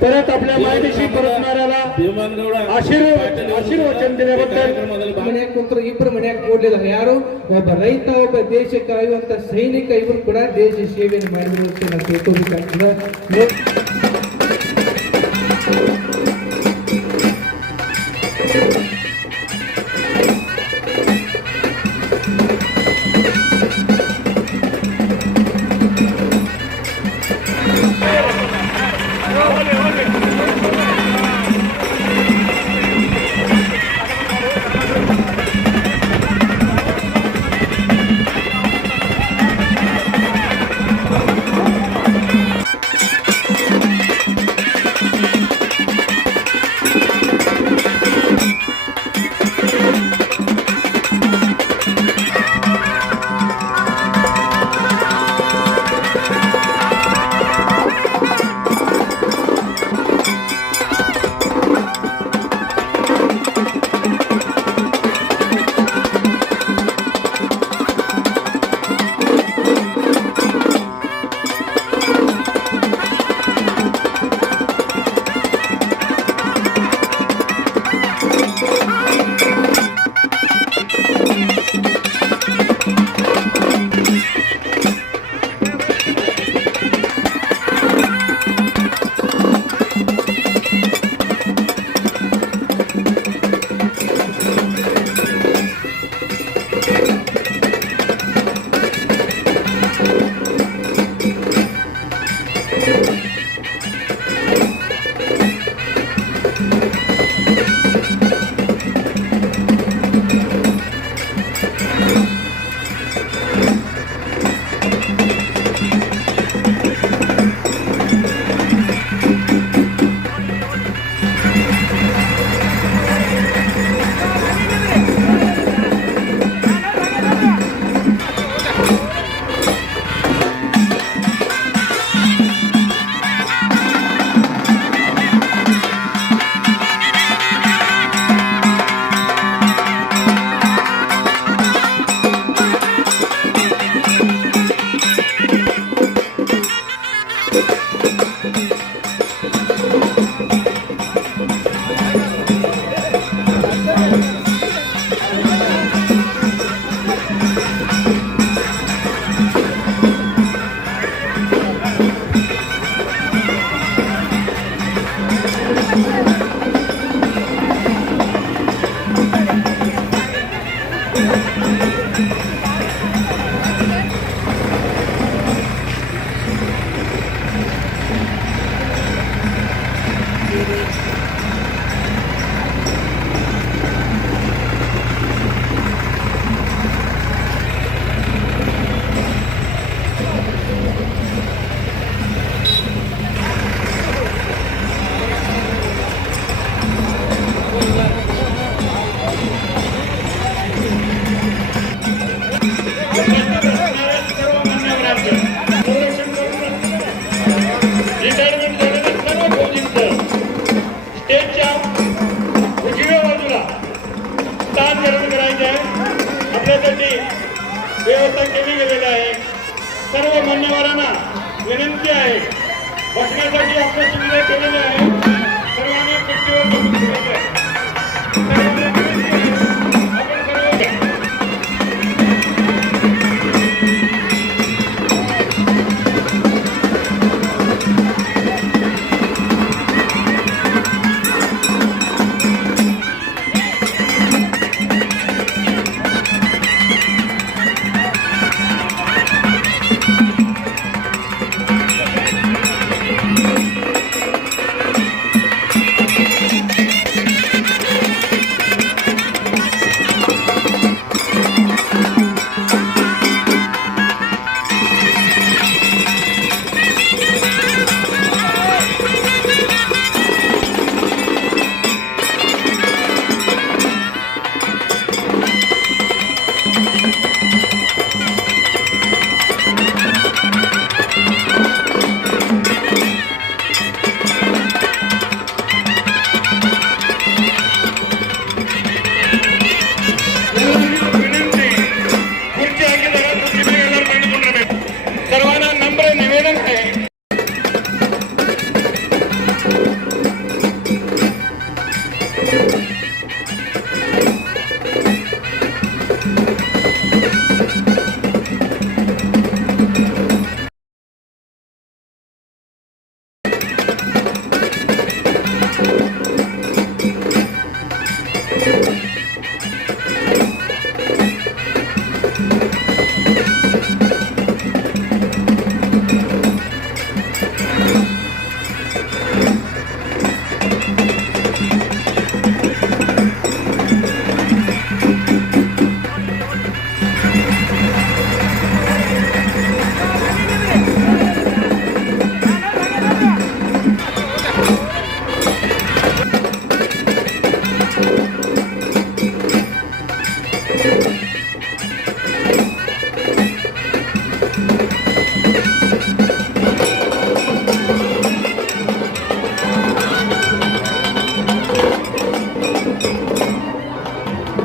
परत आपल्या मायदेशी परतणाऱ्याला आशीर्वचन दिल्याबद्दल ಮನೆಯಾಗ ಕುಂತ್ರು ಇಬ್ಬರು ಮನೆಯಾಗ ಕೊಡ್ಲಿಲ್ಲ ಯಾರು ಒಬ್ಬ ರೈತ ಒಬ್ಬ ದೇಶ ಕಾಯುವಂತ ಸೈನಿಕ ಇವರು ಕೂಡ ದೇಶ ಸೇವೆಯನ್ನು ಮಾಡಿದ್ರು ಅಂತ ನಾವು ತಿಳ್ಕೊಬೇಕಾಗ್ತದೆ.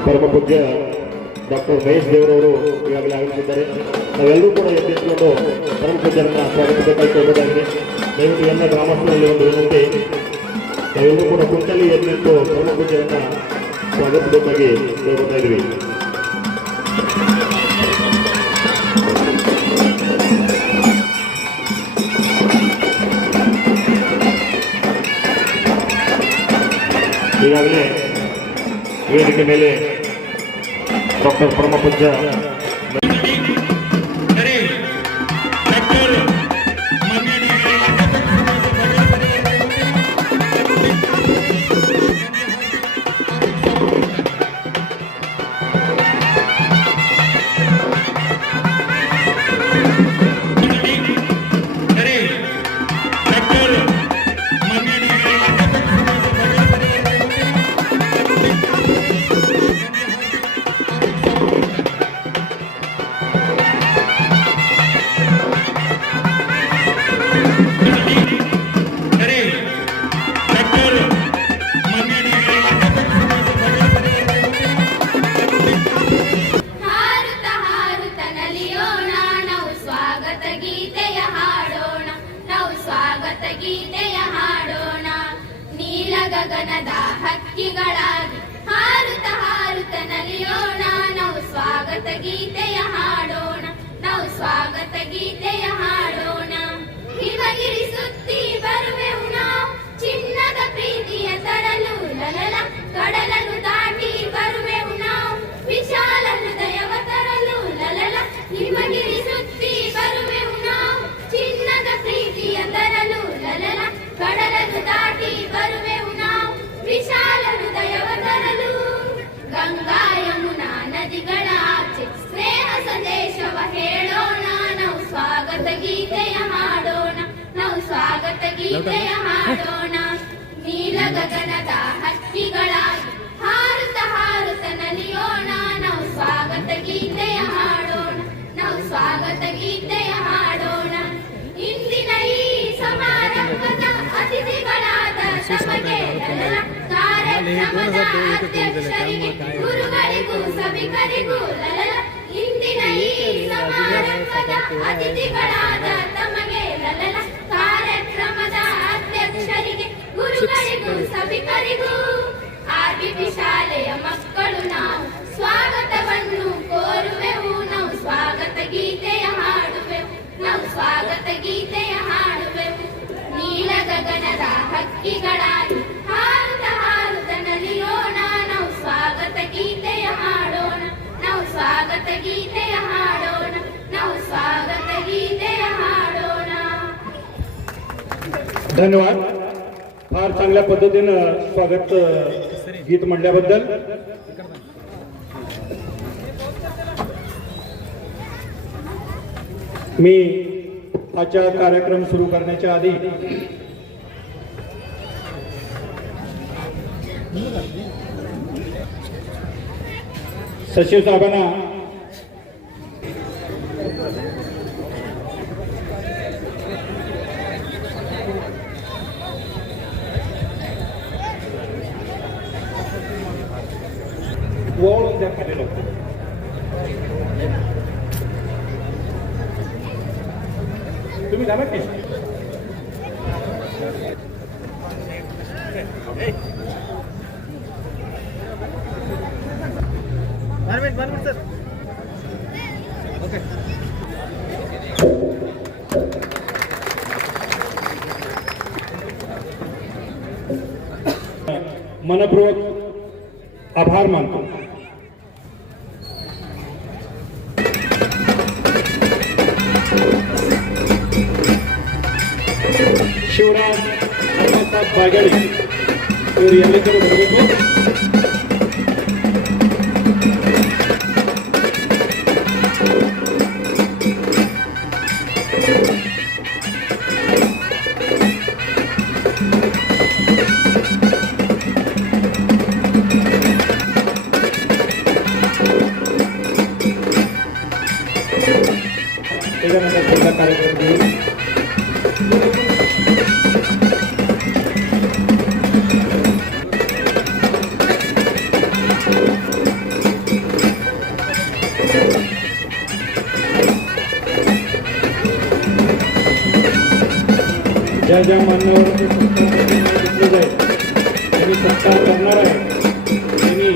ಪರಮ ಪೂಜ್ಯ ಡಾಕ್ಟರ್ ಮಹೇಶ್ ದೇವರವರು ಈಗಾಗಲೇ ಆಗಮಿಸಿದ್ದಾರೆ. ನಾವೆಲ್ಲರೂ ಕೂಡ ಎದ್ದಿಟ್ಕೊಂಡು ಪರಮ ಪೂಜ್ಯರನ್ನ ಸ್ವಾಗತಿಸಬೇಕಾಗಿದೆ. ದಯವಿಟ್ಟು ಎಲ್ಲ ಗ್ರಾಮಸ್ಥರಲ್ಲಿ ಒಂದು ವಿನಂತಿ, ನಾವೆಲ್ಲರೂ ಕೂಡ ಕುಂಟಲಿ ಎದ್ದಿಟ್ಟು ಪರಮ ಪೂಜ್ಯರನ್ನ ಸ್ವಾಗತಿಸಬೇಕಾಗಿ ಕೇಳ್ಕೊತಾ ಇದ್ವಿ. ಈಗಾಗಲೇ ವೇದಿಕೆ ಮೇಲೆ ಡಾಕ್ಟರ್ ಪರಮ ಪೂಜ್ಯ ಗೀತೆಯ ಹಾಡೋಣ. ನೀಲಗಗನದ ಹಕ್ಕಿಗಳಾಗಿ ಹಾರುತ್ತ ಹಾರುತ್ತ ನಲಿಯೋಣ. ನಾವು ಸ್ವಾಗತ ಗೀತೆಯ ಹಾಡೋಣ, ನಾವು ಸ್ವಾಗತ ಗೀತೆಯ ಹಾಡೋಣ. ಹಿಮಗಿರಿ ಸುತ್ತಿ ಬರುವೆವು ನಾವು ಚಿನ್ನದ ಪ್ರೀತಿಯ ತರಲು ಲಲಲ. ಕಡಲನ್ನು ದಾಟಿ ಬರುವೆವು ನಾವು ವಿಶಾಲ ಹೃದಯವ ತರಲು ಲಲಲ. ಹಿಮಗಿರಿ ಸುತ್ತಿ ಬರುವೆವು ನಾವು ಚಿನ್ನದ ಪ್ರೀತಿಯ ತರಲು ಲಲಲ. ಕಡಲನ್ನು ದಾಟಿ ಬರುವೆವು ನಾವು ವಿಶಾಲ ಹೃದಯವ ತರಲು. ಗಂಗಾ ಯಮುನಾ ನದಿಗಳ ಆಚೆ ಸ್ನೇಹ ಸಂದೇಶವ ಹೇಳೋಣ. ನಾವು ಸ್ವಾಗತ ಗೀತೆಯ ಹಾಡೋಣ, ನಾವು ಸ್ವಾಗತ ಗೀತೆಯ ಹಾಡೋಣ. ನೀಲ ಗಗನದ ಹಕ್ಕಿಗಳಾಗಿ ಹಾರುತ್ತ ಹಾರುತ್ತ ನಲಿಯೋಣ. ನಾವು ಸ್ವಾಗತ ಗೀತೆಯ ಹಾಡೋಣ, ನಾವು ಸ್ವಾಗತ ಗೀತೆಯ ಹಾಡೋಣ. ಇಂದಿನ ಈ ಸಮಾರಂಭದ ಅತಿಥಿಗಳಾದ ತಮಗೆ ಲಲಲ. ಕಾರ್ಯಕ್ರಮದ ಅಧ್ಯಕ್ಷರಿಗೆ ಗುರುಗಳಿಗೂ ಸಭಿಕರಿಗೂ ಲಲಲ. ಇಂದಿನ ಈ ಸಮಾರಂಭದ ಅತಿಥಿಗಳಾದ ತಮಗೆ ಲಲಲ. ಕಾರ್ಯಕ್ರಮದ ಅಧ್ಯಕ್ಷರಿಗೆ ಗುರುಗಳಿಗೂ ಸಭಿಕರಿಗೂ ಆರ್ಬಿಪಿ ಶಾಲೆಯ ಮಕ್ಕಳು ನಾವು ಸ್ವಾಗತವನ್ನು ಕೋರುವೆವು. ನಾವು ಸ್ವಾಗತ ಗೀತೆಯ ಹಾಡುವೆವು, ನಾವು ಸ್ವಾಗತ ಗೀತೆಯ ಹಾಡುವೆವು. ನೀಲ ಗಗನದ ಹಕ್ಕಿಗಳಾಗಿ ಹಾರುತ್ತ ಹಾರುತ್ತ ನಲಿಯೋಣ. ನಾವು ಸ್ವಾಗತ ಗೀತೆಯ ಹಾಡೋಣ, ನಾವು ಸ್ವಾಗತ ಗೀತೆಯ हाडोना, ನಾವು स्वागत गीतेय हाडोना. धन्यवाद. फार चांगल्या पद्धतीनं स्वागत गीत म्हणल्याबद्दल. मी आजचा कार्यक्रम सुरू करण्याच्या आधी सचिव साहेबांना वळून द्या खाली लोक. तुम्ही जाणार की सर. ओके. मनपूर्वक आभार मानतो. शिवराज अण्णासाहेब बागेळी ಇವರು ಎಲ್ಲರೂ ಬರಬೇಕು. त्याच्यानंतर पुढचा कार्यक्रम घेऊ. ज्या मान्यवरांचे सत्कार घेतले जाईल त्यांनी सत्कार करणार आहे त्यांनी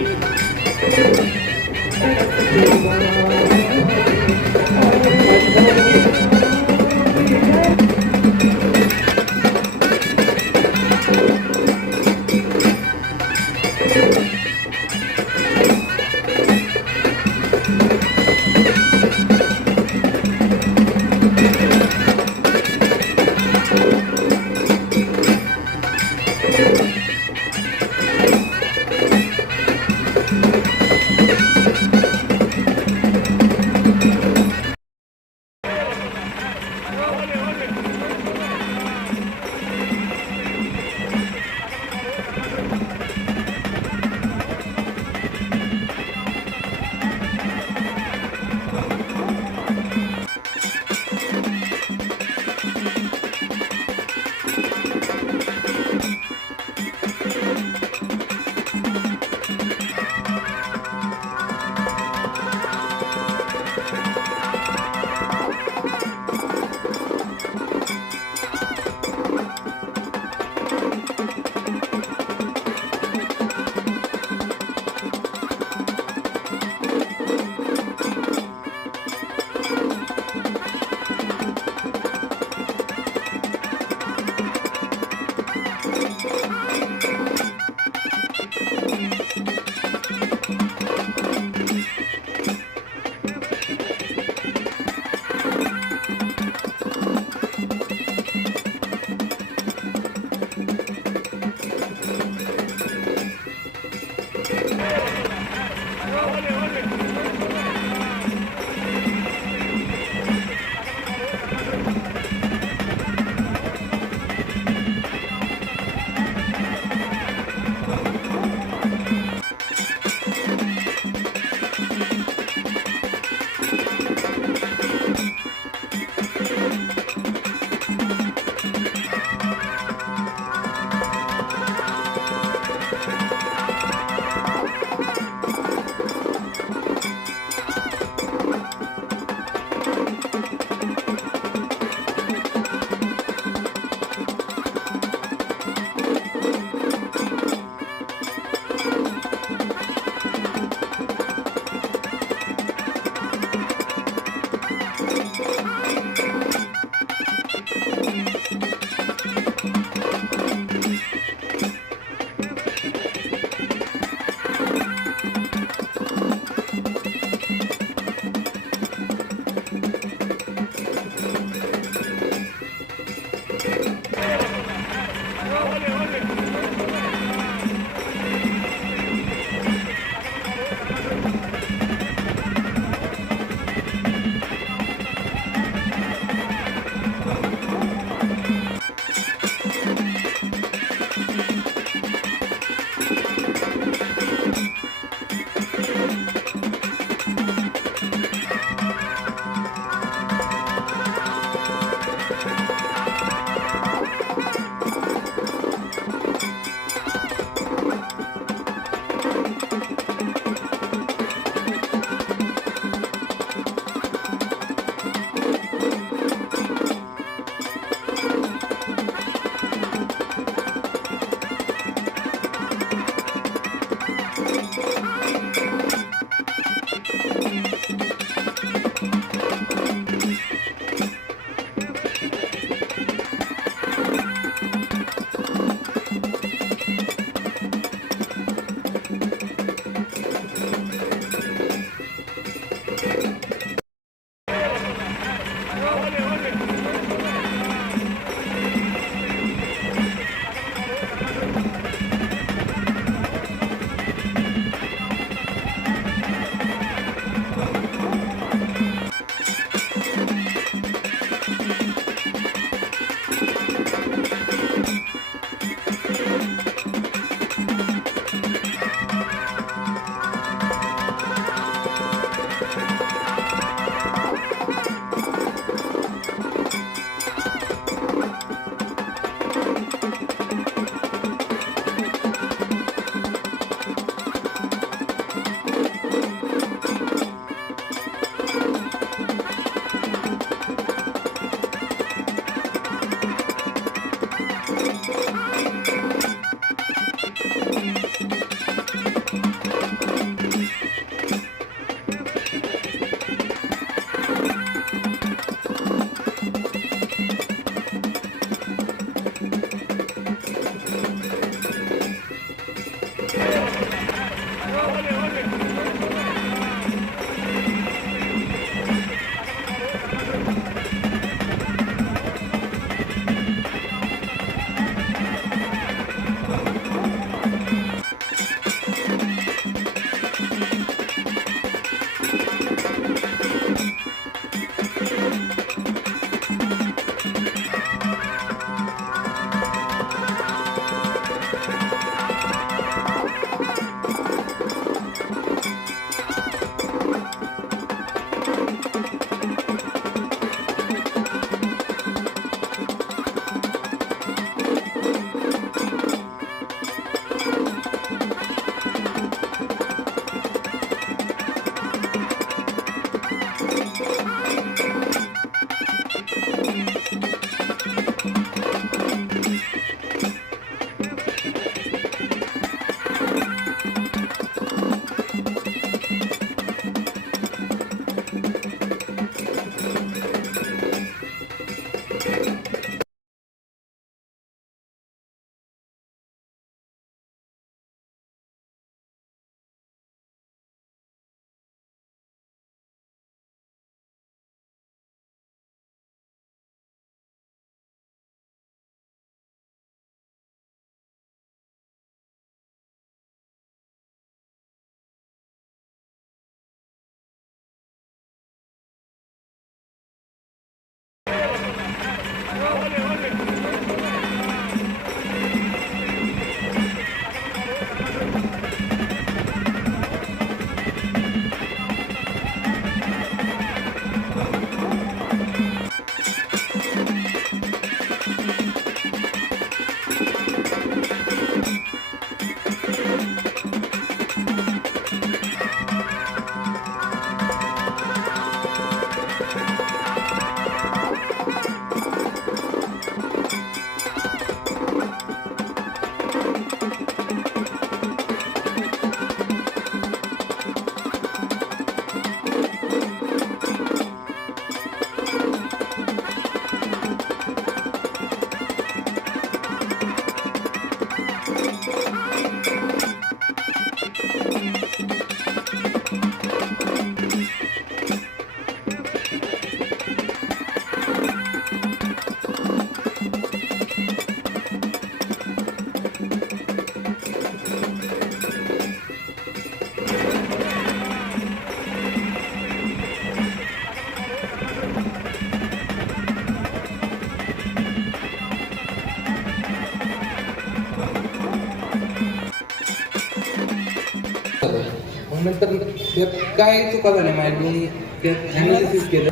मग नंतर त्यात काय चुका झाल्या माहिती मी त्यात ॲनालिसिस केलं.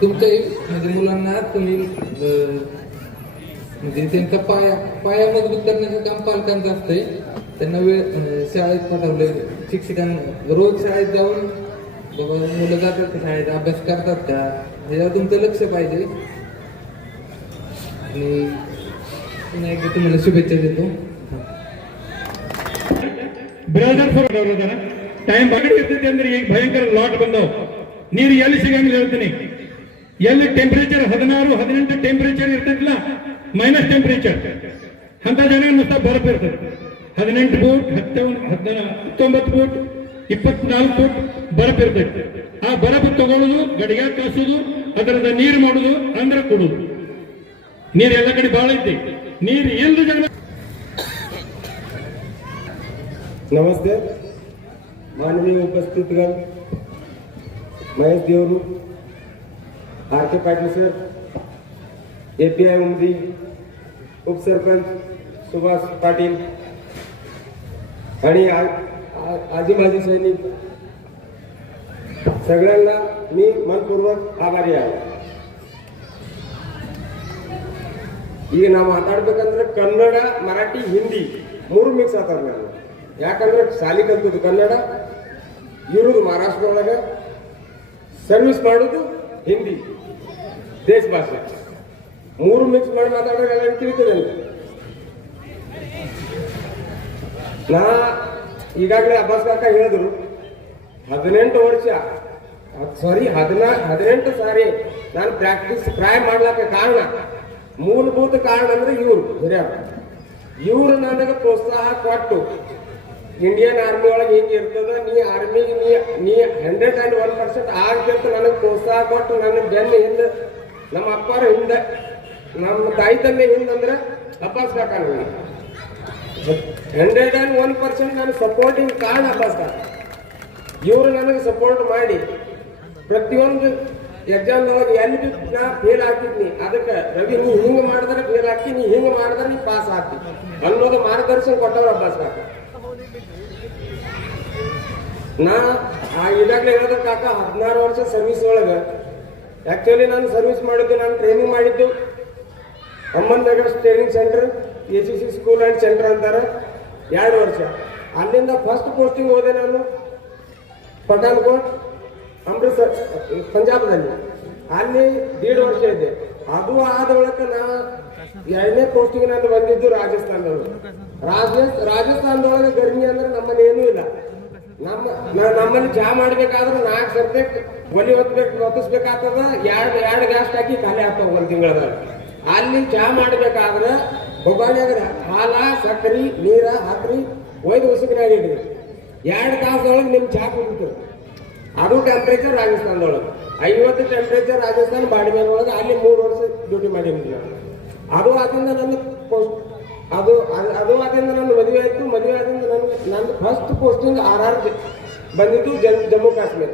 तुमच्या म्हणजे मुलांना तुम्ही म्हणजे त्यांचा पाया मजबूत करण्याचं काम पालकांचं असतंय. त्यांना शाळेत पाठवले, शिक्षकांना रोज शाळेत जाऊन बाबा मुलं जातात का शाळेत, अभ्यास करतात का, ह्याच्यावर तुमचं लक्ष पाहिजे. आणि पुन्हा एकदा तुम्हाला शुभेच्छा देतो. ಬ್ರದರ್ ಫಾರ್ ಅವರ ಟೈಮ್ ಬಗಡಿರ್ತೈತೆ ಅಂದ್ರೆ ಈಗ ಭಯಂಕರ ಲಾಟ್ ಬಂದವು. ನೀರು ಎಲ್ಲಿ ಸಿಗಂಗಿಲ್ಲ ಹೇಳ್ತೀನಿ. ಎಲ್ಲಿ ಟೆಂಪರೇಚರ್ 16, 18 ಟೆಂಪರೇಚರ್ ಇರ್ತೈತಿಲ್ಲ, ಮೈನಸ್ ಟೆಂಪರೇಚರ್ ಅಂತ ಜನ ನುಸ್ತಾ ಬರಫ್ ಇರ್ತದೆ. 18 ಫೂಟ್, 19 ಫೂಟ್, 24 ಫೂಟ್ ಬರಫ್ ಇರ್ತೈತೆ. ಆ ಬರಫ್ ತಗೊಳ್ಳೋದು, ಗಡಿಗೆ ಕಾಸೋದು, ಅದರದ ನೀರು ಮಾಡೋದು, ಅಂದ್ರೆ ಕೊಡೋದು. ನೀರು ಎಲ್ಲ ಕಡೆ ಭಾಳ ಐತಿ. ನೀರು ಎಲ್ರು ಜನ. नमस्ते माननीय उपस्थितगण, महेश देवरू, आर के पाटील सर, API उमदी, उपसरपंच सुभाष पाटील आणि आजी माजी सैनिक सगळ्यांना मी मनपूर्वक आभारी आहे. ಈಗ ನಾವು ಮಾತಾಡ್ಬೇಕಂದ್ರೆ ಕನ್ನಡ, ಮರಾಠಿ, ಹಿಂದಿ 3 ಮಿಕ್ಸ್ ಆಗ್ತದೆ. ನಾನು ಯಾಕಂದ್ರೆ ಶಾಲೆ ಕಲ್ತದ್ದು ಕನ್ನಡ, ಇರುವುದು ಮಹಾರಾಷ್ಟ್ರದೊಳಗೆ, ಸರ್ವಿಸ್ ಮಾಡೋದು ಹಿಂದಿ ದೇಶ ಭಾಷೆ. 3 ಮಿಕ್ಸ್ ಮಾಡಿ ಮಾತಾಡೋದು ಎಲ್ಲ ತಿಳಿತದೆ. ನಾ ಈಗಾಗಲೇ ಅಬ್ಬಾಸ್ ಕಾಕ ಹೇಳಿದ್ರು 18 ವರ್ಷ 18 ಸಾರಿ ನಾನು ಟ್ರೈ ಮಾಡ್ಲಿಕ್ಕೆ ಕಾರಣ, ಮೂಲಭೂತ ಕಾರಣ ಅಂದ್ರೆ ಇವರು ನನಗೆ ಪ್ರೋತ್ಸಾಹ ಕೊಟ್ಟು, ಇಂಡಿಯನ್ ಆರ್ಮಿ ಒಳಗೆ ಹಿಂಗೆ ಇರ್ತದ, ನೀ ಆರ್ಮಿಗೆ ನೀ 101% ಆಗ್ತಿರ್ತ ನನಗೆ ಪ್ರೋತ್ಸಾಹ ಕೊಟ್ಟು, ನನ್ನ ಬೆನ್ನ ಹಿಂದೆ, ನಮ್ಮ ಅಪ್ಪರ ಹಿಂದೆ, ನಮ್ಮ ತಾಯಿ ತಂದೆ ಹಿಂದಂದ್ರೆ ಅಬ್ಬಾಸ್ ಕಾಕ. ನನಗೆ 101% ನಾನು ಸಪೋರ್ಟಿಂಗ್ ಕಾರಣ ಅಬ್ಬಾಸ್ ಕಾಕ. ಇವರು ನನಗೆ ಸಪೋರ್ಟ್ ಮಾಡಿ ಪ್ರತಿಯೊಂದು ಎಕ್ಸಾಮ್ದೊಳಗೆ ಎಲ್ಲಿ ನಾ ಫೇಲ್ ಆಗ್ತಿದ್ನಿ, ಅದಕ್ಕೆ ರವಿ ನೀ ಹಿಂಗೆ ಮಾಡಿದ್ರೆ ಫೇಲ್ ಆಗ್ತಿ, ನೀ ಹಿಂಗೆ ಮಾಡಿದ್ರೆ ನೀ ಪಾಸ್ ಆಗ್ತಿ ಅನ್ನೋದು ಮಾರ್ಗದರ್ಶನ ಕೊಟ್ಟವ್ರು ಅಬ್ಬಾಸ್ ಕಾಕ. ನಾ ಈಗಾಗಲೇ ಹೇಳಿದ್ರೆ ಕಾಕ 16 ವರ್ಷ ಸರ್ವಿಸ್ ಒಳಗೆ, ಆಕ್ಚುಲಿ ನಾನು ಸರ್ವಿಸ್ ಮಾಡಿದ್ದು, ನಾನು ಟ್ರೈನಿಂಗ್ ಮಾಡಿದ್ದು Ahmednagar training centre, ACC school and centre ಅಂತಾರೆ, 2 ವರ್ಷ. ಅಲ್ಲಿಂದ ಫಸ್ಟ್ ಪೋಸ್ಟಿಂಗ್ ಹೋದೆ ನಾನು ಪಠಾನ್ಕೋಟ್, ಅಮೃತ್ಸರ್, ಪಂಜಾಬ್ನಲ್ಲಿ. ಅಲ್ಲಿ 1.5 ವರ್ಷ ಇದ್ದೆ. ಅದು ಆದ ಬಳಿಕ ನಾ 2ನೇ ಪೋಸ್ಟಿಂಗ್ ನಾನು ಬಂದಿದ್ದು ರಾಜಸ್ಥಾನದೊಳಗೆ. ರಾಜಸ್ಥಾನದೊಳಗೆ ಗರ್ಮಿ ಅಂದ್ರೆ ನಮ್ಮಲ್ಲಿ ಏನೂ ಇಲ್ಲ. ನಮ್ಮಲ್ಲಿ ಚಹಾ ಮಾಡ್ಬೇಕಾದ್ರೆ 4 ಸರ್ತಿ ಒಲಿ ಹೊತ್ತಿಸ್ಬೇಕಾಗ್ತದ, 2 ಗ್ಯಾಸ್ ಹಾಕಿ ಖಾಲಿ ಆಗ್ತಾವ 1 ತಿಂಗಳದಾಗ. ಅಲ್ಲಿ ಚಹಾ ಮಾಡ್ಬೇಕಾದ್ರೆ ಒಗ್ಗರಣೆಯಾಗ ಹಾಲ, ಸಕ್ಕರೆ, ನೀರ ಹಾಕ್ರಿ, ಒಯ್ದು ಉಸುಕಿನಾಗ ಇಡ್ರಿ. 2 ತಾಸದೊಳಗೆ ನಿಮ್ಮ ಚಹಾ ಕುಡಿತದೆ. ಅದು ಟೆಂಪ್ರೇಚರ್ ರಾಜಸ್ಥಾನದೊಳಗೆ 50 ಟೆಂಪ್ರೇಚರ್ ರಾಜಸ್ಥಾನ ಬಾಡಿಮೇಲ್ ಒಳಗೆ. ಅಲ್ಲಿ 3 ವರ್ಷ ಡ್ಯೂಟಿ ಮಾಡಿದ್ವಿ. ಅದು ಆದ್ರಿಂದ ನನ್ನ ಆದ್ರಿಂದ ನನ್ನ ಮದುವೆ ಆಯಿತು. ಮದುವೆ ಆದ್ರಿಂದ ನನ್ನ ಫಸ್ಟ್ ಪೋಸ್ಟಿಂಗ್ RR ಬಂದಿದ್ದು ಜಮ್ಮು ಕಾಶ್ಮೀರ.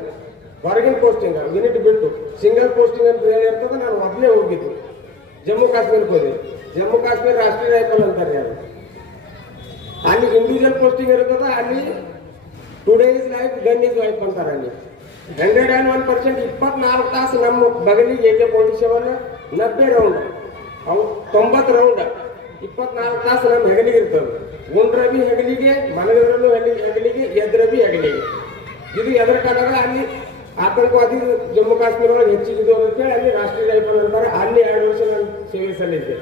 ಹೊರಗಿನ ಪೋಸ್ಟಿಂಗ್ ಯೂನಿಟ್ ಬಿಟ್ಟು ಸಿಂಗಲ್ ಪೋಸ್ಟಿಂಗ್ ಅಂತ ಇರ್ತದೆ. ನಾನು ಮೊದಲೇ ಹೋಗಿದ್ದು ಜಮ್ಮು ಕಾಶ್ಮೀರಕ್ಕೆ ಹೋದೆ. ಜಮ್ಮು ಕಾಶ್ಮೀರ ರಾಷ್ಟ್ರೀಯ ರೈಫಲ್ ಅಂತಾರೆ ಯಾರು. ಅಲ್ಲಿ ಇಂಡಿವಿಜುವಲ್ ಪೋಸ್ಟಿಂಗ್ ಇರ್ತದೆ. ಅಲ್ಲಿ today is life, gun is life ಅಂತಾರೆ. ಅಲ್ಲಿ 101% 24 ತಾಸು ನಮ್ಮ ಬಗಲಿಗೆ AK-47 90 ರೌಂಡ್, ಅವು 90 ರೌಂಡ್ 24 ತಾಸು ನಮ್ಮ ಹೆಗಲಿಗೆ ಇರ್ತವೆ. ಉಂಡ್ರಬಿ ಹೆಗಲಿಗೆ, ಮಲಗದ್ರಲ್ಲೂ ಹೆಗಲಿಗೆ, ಎದ್ರಬಿ ಹೆಗಲಿಗೆ. ಇದು ಎದ್ರ ಕಾರಣ ಅಲ್ಲಿ ಆತಂಕವಾದಿ ಜಮ್ಮು ಕಾಶ್ಮೀರ ಒಳಗೆ ಹೆಚ್ಚಿಗಿದ್ದು ಅಂತೇಳಿ ಅಲ್ಲಿ ರಾಷ್ಟ್ರೀಯ ರೈಫಲ್ ಅಂತಾರೆ. ಅಲ್ಲಿ 2 ವರ್ಷ ನಾನು ಸೇವೆ ಸಲ್ಲಿದ್ದೆ.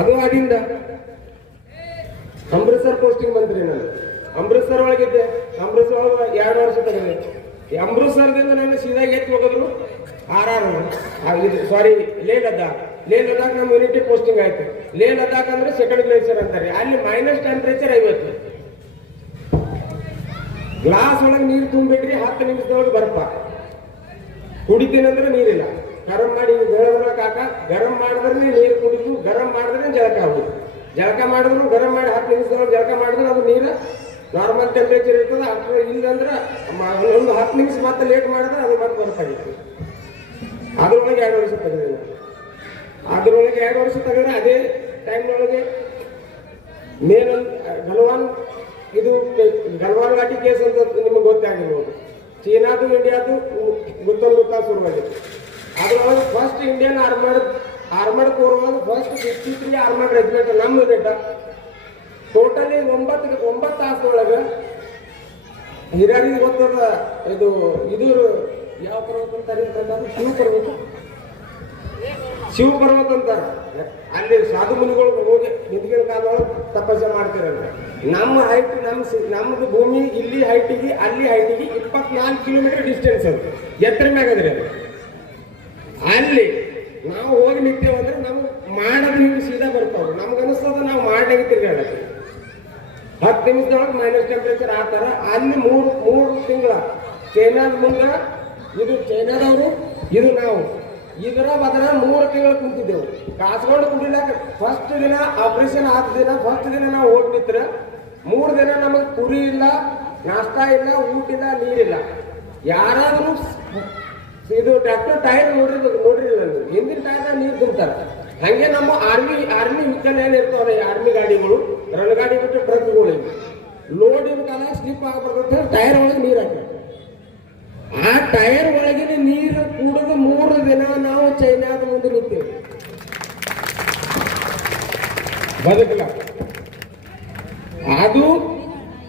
ಅದು ಅದಿಂದ ಅಮೃತ್ಸರ್ ಪೋಸ್ಟಿಂಗ್ ಬಂದ್ರಿ ನಾನು ಅಮೃತ್ಸರ್ ಒಳಗಿದ್ದೆ. ಅಮೃತ್ಸರ್ ಒಳಗೆ 2 ವರ್ಷ ತೆಗೆದೆ. ಅಮೃತ್ಸರದಿಂದ ನಾನು ಸೀದಾ ಎತ್ತಿ ಹೋಗಿದ್ರು ಸಾರಿ ಲೇ ಲದಾಖ್ ನಮ್ಮ ಯೂನಿಟಿ ಪೋಸ್ಟಿಂಗ್ ಆಯ್ತು. ಲೇ ಲದಾಖ್ ಅಂದ್ರೆ ಸೆಕೆಂಡ್ ಗ್ಲೇಷಿಯರ್ ಅಂತಾರೆ. ಅಲ್ಲಿ ಮೈನಸ್ ಟೆಂಪರೇಚರ್ 50. ಗ್ಲಾಸ್ ಒಳಗೆ ನೀರು ತುಂಬಿಟ್ರಿ 10 ನಿಮಿಷದೊಳಗೆ ಬರ್ಪ. ಕುಡಿತೀನಂದ್ರೆ ನೀರಿಲ್ಲ. ಗರಂ ಮಾಡಿ ಕಾಕ ಗರಂ ಮಾಡಿದ್ರೆ ನೀರು ಕುಡಿದು, ಗರಂ ಮಾಡಿದ್ರೆ ಜಳಕ ಆಗುದು. ಜಳಕ ಮಾಡಿದ್ರು ಗರಂ ಮಾಡಿ 10 ನಿಮಿಷದೊಳಗೆ ಜಳಕ ಮಾಡಿದ್ರೆ ಅದು ನೀರು ನಾರ್ಮಲ್ ಟೆಂಪರೇಚರ್ ಇರ್ತದೆ. ಅಷ್ಟು ಇಲ್ಲಂದ್ರೆ ಒಂದು 10 ನಿಮಿಷ ಮತ್ತೆ ಲೇಟ್ ಮಾಡಿದ್ರೆ ಅದು ಮತ್ತೆ ಬರ್ತಾಗಿತ್ತು. ಅದ್ರೊಳಗೆ 2 ವರ್ಷ ತೆಗೆದಿಲ್ಲ. ಅದ್ರೊಳಗೆ 2 ವರ್ಷ ತೆಗೆದ್ರೆ ಅದೇ ಟೈಮ್ನೊಳಗೆ ಗಲ್ವಾನ್ ಗಲ್ವಾನ್ ಘಾಟಿ ಕೇಸ್ ಅಂತ ನಿಮಗೆ ಗೊತ್ತಾಗಿರ್ಬೋದು. ಚೀನಾದು ಇಂಡಿಯಾದು ಗುತ್ತ ಶುರುವಾಗಿತ್ತು. ಅದ್ರೊಳಗೆ ಫಸ್ಟ್ ಇಂಡಿಯನ್ ಆರ್ಮಡ್ ಕೋರ್ ಒಳಗೆ ಫಸ್ಟ್ 53 ಆರ್ಮಡ್ ರೆಜಿಮೆಂಟ್ ನಮ್ಮ ಯೂನಿಟ್ ಟೋಟಲಿ 9 ತಾಸದೊಳಗೆ ಹಿರಿಯರಿಗೆ ಗೊತ್ತದ. ಇದು ಯಾವ ಪರ್ವತ ಅಂತಾರೆ ಶಿವ ಪರ್ವತ ಅಂತಾರೆ. ಅಲ್ಲಿ ಸಾಧು ಮುನಿಗಳು ಹೋಗಿ ಹಿಂದಿನ ಕಾಲದೊಳಗೆ ತಪಸ್ಸೆ ಮಾಡ್ತಿರಲ್ಲ. ನಮ್ಮ ಹೈಟ್ ನಮ್ದು ಭೂಮಿ ಇಲ್ಲಿ ಹೈಟಿಗೆ ಅಲ್ಲಿ ಹೈಟಿಗೆ 24 ಕಿಲೋಮೀಟರ್ ಡಿಸ್ಟೆನ್ಸ್ ಅದು ಎತ್ತರ ಮ್ಯಾಗದ್ರಿ ಅದು. ಅಲ್ಲಿ ನಾವು ಹೋಗಿ ನಿಂತೇವಂದ್ರೆ ನಮ್ಗೆ ಮಾಡೋದು ಹಿಂಗೆ ಸೀದಾ ಬರ್ತಾವೆ. ನಮ್ಗೆ ಅನಿಸ್ತದ ನಾವು ಮಾಡ್ಲಿಕ್ಕೆ ತಿರ್ಗಾಡಕ್ಕೆ 10 ನಿಮಿಷದೊಳಗೆ ಮೈನಸ್ ಟೆಂಪರೇಚರ್ ಆ ಥರ. ಅಲ್ಲಿ ಮೂರು ತಿಂಗಳ ಚೈನಾದ ಮುಂದೆ ಇದು ಚೈನಾದವರು ಇದು ನಾವು ಇದರ ಬದಲ 3 ತಿಂಗಳು ಕುಂತಿದ್ದೆವು. ಕಾಸ್ಕೊಂಡು ಕುಡಿಲಾಕ ಫಸ್ಟ್ ದಿನ ಆಪರೇಷನ್ ಆದ ದಿನ ಫಸ್ಟ್ ದಿನ ನಾವು ಹೋಗಿ ನಿಂತ್ರೆ 3 ದಿನ ನಮಗೆ ಪುರಿ ಇಲ್ಲ, ನಾಷ್ಟಾ ಇಲ್ಲ, ಊಟ ಇಲ್ಲ, ನೀರಿಲ್ಲ. ಯಾರಾದ್ರೂ ಇದು ಟ್ರ್ಯಾಕ್ಟರ್ ಟೈರ್ ನೋಡ್ರಿಲ್ಲ ನೀವು. ಹಿಂದಿನ ಟೈರ್ನಾಗ ನೀರು ತುಂಬ್ತಾರೆ. ಹಂಗೆ ನಮ್ಮ ಆರ್ಮಿ ವೆಹಿಕಲ್ ಏನಿರ್ತಾವಲ್ಲ, ಆರ್ಮಿ ಗಾಡಿಗಳು ರನ್ ಗಾಡಿ ಬಿಟ್ಟು ಟ್ರಕ್ಗಳು ಲೋಡಿನ ಕಾಲ ಸ್ಲಿಪ್ ಆಗಬಾರ್ದು ಟೈರ್ ಒಳಗೆ ನೀರು ಹಾಕ್ತಾರೆ. ಆ ಟೈರ್ ಒಳಗಿನ ನೀರು ಕುಡಿದು 3 ದಿನ ನಾವು ಚೈನಾದ ಮುಂದೆ ನಿಂತೇವೆ. ಬದುಕಲ್ಲ.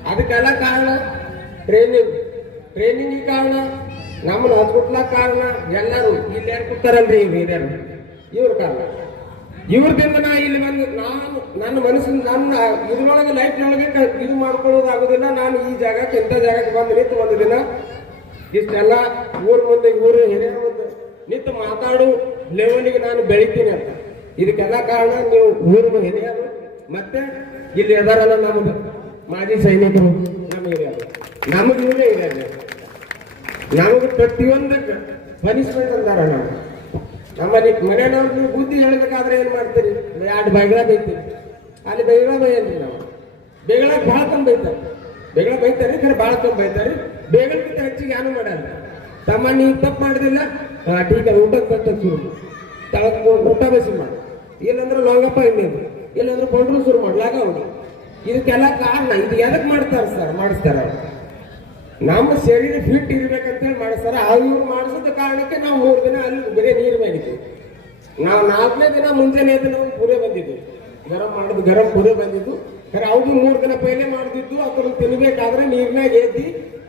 ಅದಕ್ಕೆಲ್ಲ ಕಾರಣ ಟ್ರೈನಿಂಗ್ ಕಾರಣ, ನಮ್ಮನ್ನ ಹಚ್ಕೊಟ್ಲಾಕ ಕಾರಣ ಎಲ್ಲರೂ ಇಲ್ಲಿ ಯಾರು ಕೂತಾರಲ್ರಿ ಇವ್ರ ಕಾರಣ. ಇವ್ರದಿಂದ ನಾ ಇಲ್ಲಿ ಬಂದು ನನ್ನ ಮನಸ್ಸಿನ ನನ್ನ ಇದ್ರೊಳಗೆ ಲೈಫ್ನೊಳಗೆ ಇದು ಮಾಡ್ಕೊಳ್ಳೋದು ಆಗೋದಿಲ್ಲ. ನಾನು ಈ ಜಾಗಕ್ಕೆ ಇಂಥ ಜಾಗಕ್ಕೆ ಬಂದು ನಿಂತು ಒಂದು ದಿನ ಇಷ್ಟೆಲ್ಲ ಊರ ಮುಂದೆ ಹಿರಿಯರ ಮುಂದೆ ನಿಂತು ಮಾತಾಡು ಲೆವೆಲ್ಗೆ ನಾನು ಬೆಳಿತೀನಿ ಅಂತ. ಇದಕ್ಕೆಲ್ಲ ಕಾರಣ ನೀವು ಊರ ಹಿರಿಯರು ಮತ್ತೆ ಇಲ್ಲಿ ಎದಾರಲ್ಲ ನಮ್ದು ಮಾಜಿ ಸೈನಿಕರು, ನಮ್ಮ ಹಿರಿಯರು, ನಮಗೆ ಇವರೇ ಹಿರಿಯರು. ನಮಗೆ ಪ್ರತಿಯೊಂದಕ್ಕೆ ಪನಿಷ್ಮೆಂಟ್ ಅಂತಾರ. ನಾವು ನಮ್ಮಲ್ಲಿ ಮನೆಯವ್ರು ನೀವು ಬುದ್ಧಿ ಹೇಳ್ಬೇಕಾದ್ರೆ ಏನ್ ಮಾಡ್ತೀರಿ? 2 ಬೈಗಳ ಬೈತೀರಿ. ಅಲ್ಲಿ ಬೈಗಳ ಬೈಯಲ್ರಿ ನಾವು. ಬೇಗಳ ಭಾಳ ತಂದು ಬೈತಾರೆ. ಬೇಗಳ ಬೈತಾರೆ ಖರೆ ಭಾಳ ತಂದು ಬೈತಾರೆ. ಬೇಗಳಕ್ಕಿಂತ ಹೆಚ್ಚಿಗೆ ಏನು ಮಾಡಲ್ಲ. ತಮ್ಮ ನೀವು ತಪ್ಪು ಮಾಡಿದಿಲ್ಲ ಟೀಕ ಊಟಕ್ಕೆ ಬರ್ತದೆ ಶುರು ಊಟ ಬಸಿ ಮಾಡಿ, ಇಲ್ಲಂದ್ರೆ ಲೋಂಗಪ್ಪ ಇನ್ನೇನು, ಇಲ್ಲಂದ್ರೆ ಕೊಂಡ್ರು ಶುರು ಮಾಡ್ಲಾಗ ಅವ್ರು. ಇದಕ್ಕೆಲ್ಲ ಕಾರಣ ಇದು ಎದಕ್ಕೆ ಮಾಡ್ತಾರೆ ಸರ್? ಮಾಡಿಸ್ತಾರ ನಮ್ಮ ಶರೀರ ಫಿಟ್ ಇರ್ಬೇಕಂತೇಳಿ ಮಾಡಿಸ್ತಾರ. ಇವ್ರು ಮಾಡಿಸೋದ ಕಾರಣಕ್ಕೆ ನಾವು 3 ದಿನ ಅಲ್ಲಿ ಬರೀ ನೀರು ಮೇಗಿದ್ವಿ. ನಾವು 4ನೇ ದಿನ ಮುಂಚೆನೇ ಎದ್ದು ನಾವು ಪುರೇ ಬಂದಿದ್ದು, ಗರಂ ಪುರೇ ಬಂದಿದ್ದು. ಖರೆ ಅವ್ರು 3 ದಿನ ಪೈಲೆ ಮಾಡ್ತಿದ್ದು. ಅದ್ರ ತಿನ್ಬೇಕಾದ್ರೆ ನೀರ್ನಾಗ ಎದ್ದಿ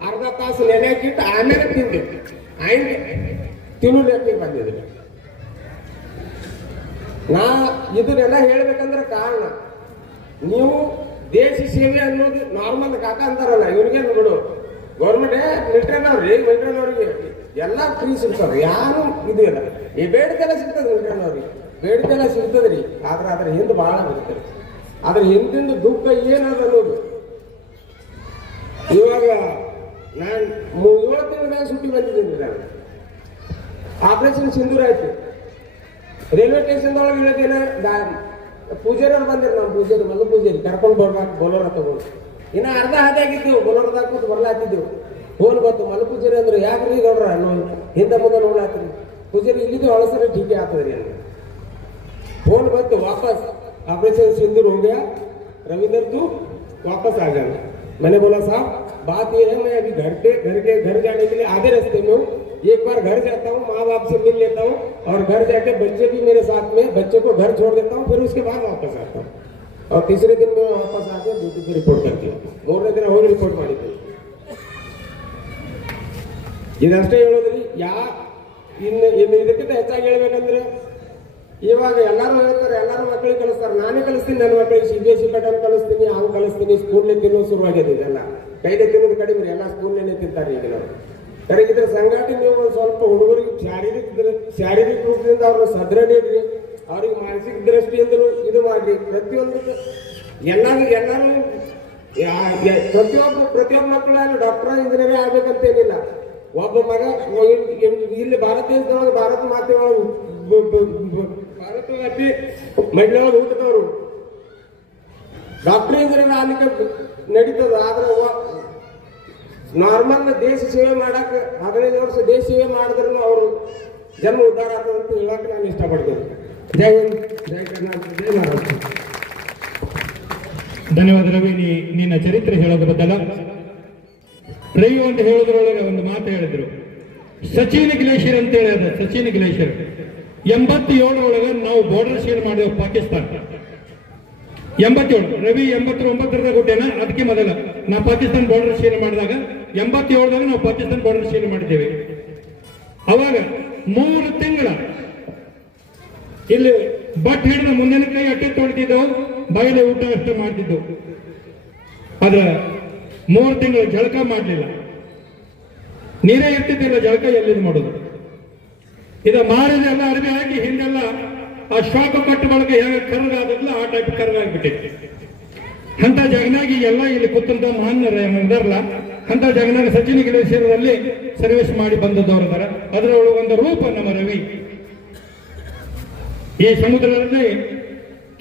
ಅರ್ಧ ತಾಸು ನೆನೆಯಾಕಿಟ್ಟು ಆಮೇಲೆ ತಿಂದಿದ್ದು. ಹಂಗೆ ತಿನ್ನೋದಕ್ಕೆ ಬಂದಿದ್ವಿ. ಇದನ್ನೆಲ್ಲ ಹೇಳ್ಬೇಕಂದ್ರೆ ಕಾರಣ ನೀವು ದೇಶ ಸೇವೆ ಅನ್ನೋದು ನಾರ್ಮಲ್ ಕಾಕ ಅಂತಾರಲ್ಲ, ಇವ್ರಿಗೆ ಬಿಡು ಗೌರ್ಮೆಂಟ್ ಮಿಲಿಟರಿನವ್ರಿಗೆ ಎಲ್ಲ ಫ್ರೀ ಸಿಗ್ತಾವ್ರಿ. ಯಾರು ಇದು ಇಲ್ಲ. ಈ ಬೇಡಿಕೆಲ್ಲ ಸಿಗ್ತದೆ ಮಿಲಿಟರಿನವ್ರಿಗೆ, ಬೇಡಿಕೆಲ್ಲ ಸಿಗ್ತದ್ರಿ. ಆದ್ರೆ ಅದ್ರ ಹಿಂದೆ ಬಹಳ ಬರ್ತದೆ. ಅದ್ರ ಹಿಂದಿಂದ ದುಃಖ ಏನದ ಅನ್ನೋದು. ಇವಾಗ ನಾನು 7 ತಿಂಗಳ ಸುಟ್ಟಿ ಬಂದಿದ್ದೀನಿ. ನಾನು ಆಪರೇಷನ್ ಸಿಂಧೂರ್ ಆಯ್ತು. ರೈಲ್ವೆ ಸ್ಟೇಷನ್ ಒಳಗೆ ಇಳಿದೇನ ಪೂಜಾರಿ ಅವ್ರು ಬಂದಿರು. ನಮ್ಮ ಮಲ್ಲು ಪೂಜಾರಿ ಕರ್ಕೊಂಡು ಬರ್ಬೇಕು ಬೋಲೋರ ತಗೊಂಡು. ಇನ್ನು ಅರ್ಧ ಹಾದಿ ಆಗಿದ್ದೆವು. ಬೋಲೋರ್ದಾಗ ಕೂತು ಬರ್ಲಾತಿದ್ದೆವು. ಫೋನ್ ಗೊತ್ತು ಮಲ್ಲು ಪೂಜಾರಿ ಅಂದ್ರೆ ಯಾಕ್ರಿ ಗೌಡ್ರ ಹಿಂದೆ ಮುಂದೆ ನೋಡ್ಲಾತ್ರಿ. ಪೂಜಾರಿ ಇಲ್ಲಿದ್ದು ಹೊಳಸರಿ ಟೀಕೆ ಆಗ್ತದ್ರಿ ಅಂತ फोन बंद तो वापस ऑपरेशन सिंदूर हो गया, रविंदर तू वापस आ जाना। मैंने बोला साहब बात ये है, मैं अभी घर जाने के लिए आधे रास्ते में हूँ, एक बार घर जाता हूँ, माँ बाप से मिल लेता हूँ और घर जाके बच्चे भी मेरे साथ में, बच्चे को घर छोड़ देता हूँ, फिर उसके बाद वापस आता हूँ। और तीसरे दिन में वापस आके ड्यूटी पे रिपोर्ट करती हूँ। 3 दिन ಹೋಗಿ ರಿಪೋರ್ಟ್ ಮಾಡಿದ್ದೆ। ಇದಷ್ಟೇ ಹೇಳೋದ್ರಿ। ಇನ್ನು ಇದಕ್ಕಿಂತ ಹೆಚ್ಚಾಗಿ ಹೇಳ್ಬೇಕಂದ್ರೆ ಇವಾಗ ಎಲ್ಲರೂ ಹೇಳ್ತಾರೆ, ಎಲ್ಲರೂ ಮಕ್ಕಳಿಗೆ ಕಲಿಸ್ತಾರೆ. ನಾನೇ ಕಲಿಸ್ತೀನಿ, ನನ್ನ ಮಕ್ಕಳಿಗೆ CBSE ಪ್ಯಾಟರ್ನ್ ಕಲಿಸ್ತೀನಿ, ಅವ್ನು ಕಲಿಸ್ತೀನಿ. ಸ್ಕೂಲ್ನೇ ತಿನ್ನೋದು ಶುರುವಾಗಿದೆ. ಇದೆಲ್ಲ ಕೈಲೇ ತಿನ್ನೋದು ಕಡಿಮೆ, ಎಲ್ಲ ಸ್ಕೂಲ್ನೇ ತಿಂತಾರೆ ಈಗ. ನಾವು ಕರೆಗೆ ಇದ್ರ ಸಂಗಾಟಿ ನೀವು ಒಂದು ಸ್ವಲ್ಪ ಹುಡುಗರಿಗೆ ಶಾರೀರಿಕ ರೂಪದಿಂದ ಅವ್ರನ್ನ ಸದೃಢ ಇಡ್ರಿ, ಅವ್ರಿಗೆ ಮಾನಸಿಕ ದೃಷ್ಟಿಯಿಂದಲೂ ಇದು ಮಾಡ್ರಿ. ಪ್ರತಿಯೊಂದು ಎಲ್ಲರೂ ಪ್ರತಿಯೊಬ್ಬ ಮಕ್ಕಳಲ್ಲಿ ಡಾಕ್ಟರ್ ಇಂಜಿನಿಯರ್ ಆಗ್ಬೇಕಂತೇನಿಲ್ಲ. ಒಬ್ಬ ಮಗ ಇಲ್ಲಿ ಭಾರತ ದೇಶದೊಳಗೆ ಭಾರತ ಮಾತೆ ಒಳಗೆ ಭಾರತವ್ಯಾಪಿ ಮಹಿಳೆ ಒಳಗೆ ಹುಟ್ಟಿದವರು ಡಾಕ್ಟರ್ ಇಂಜಿನಿಯರ್ ಆಗ್ಲಿಕ್ಕೆ ನಡೀತದ. ಆದ್ರೆ ನಾರ್ಮಲ್ ದೇಶ ಸೇವೆ ಮಾಡಕ್ 15 ವರ್ಷ ದೇಶ ಸೇವೆ ಮಾಡಿದ್ರು ಅವರು ಜನ್ಮ ಉದ್ಧಾರ ಆಗ್ತದೆ ಅಂತ ಹೇಳಕ್ ನಾನು ಇಷ್ಟಪಡ್ತೀನಿ. ಜೈ ಹಿಂದ್, ಜೈ ಕರ್ನಾಟಕ, ಜೈ ಮಹಾರಾಷ್ಟ್ರ. ಧನ್ಯವಾದ ರವಿ, ನಿನ್ನ ಚರಿತ್ರೆ ಹೇಳೋದ್ರ ಬದಲ ರವಿ ಅಂತ ಹೇಳೋದ್ರೊಳಗೆ ಒಂದು ಮಾತು ಹೇಳಿದ್ರು, ಸಚಿನ್ ಗ್ಲೇಷಿಯರ್ ಅಂತ ಹೇಳಿ. ಸಚಿನ್ ಗ್ಲೇಷಿಯರ್ 87 ನಾವು ಬಾರ್ಡರ್ ಶೇರ್ ಮಾಡಿದೆವು ಪಾಕಿಸ್ತಾನ. 87 ರವಿ 89 ಹುಟ್ಟೇನ, ಅದಕ್ಕೆ ಮೊದಲ ನಾವು ಪಾಕಿಸ್ತಾನ ಬಾರ್ಡರ್ ಶೇರ್ ಮಾಡಿದಾಗ 87 ನಾವು ಪಾಕಿಸ್ತಾನ ಬಾರ್ಡರ್ ಶೇರ್ ಮಾಡಿದ್ದೇವೆ. ಅವಾಗ 3 ತಿಂಗಳ ಇಲ್ಲಿ ಬಟ್ ಹಿಡಿದ ಮುಂದಿನ ಕೈ ಅಟ್ಟೆ ತೊಳಿತಿದ್ದವು, ಬಾಯಿಲೆ ಊಟ ಅಷ್ಟೇ ಮಾಡ್ತಿದ್ದವು. ಆದ್ರ 3 ತಿಂಗಳು ಜಳಕ ಮಾಡಲಿಲ್ಲ, ನೀರೇ ಇರ್ತಿದ್ದಿಲ್ಲ. ಜಳಕ ಎಲ್ಲಿದು ಮಾಡೋದು? ಇದ ಮಾರಿದೆಲ್ಲ ಅರಿವಿ ಹಾಕಿ ಹಿಂದೆಲ್ಲ ಆ ಶಾಖ ಕಟ್ಟು ಬಳಕ ಹೇಗೆ ಕರ್ಗಾಗಲ್ಲ ಆ ಟೈಪ್ ಕರ್ಗಾಗ್ಬಿಟ್ಟಿದೆ. ಅಂತ ಜಗನಾಗಿ ಎಲ್ಲ ಇಲ್ಲಿ ಕೂತಂತ ಮಹಾನ್ಯರ ಇದಾರಲ್ಲ, ಅಂತ ಜಗನಾಗ ಸಚಿನ್ ಗ್ಲೇಷಿಯರ್ದಲ್ಲಿ ಸರ್ವಿಸ್ ಮಾಡಿ ಬಂದದವರದಾರ. ಅದರೊಳಗೆ ಒಂದು ರೂಪ ನಮ್ಮ ರವಿ ಈ ಸಮುದ್ರದಲ್ಲಿ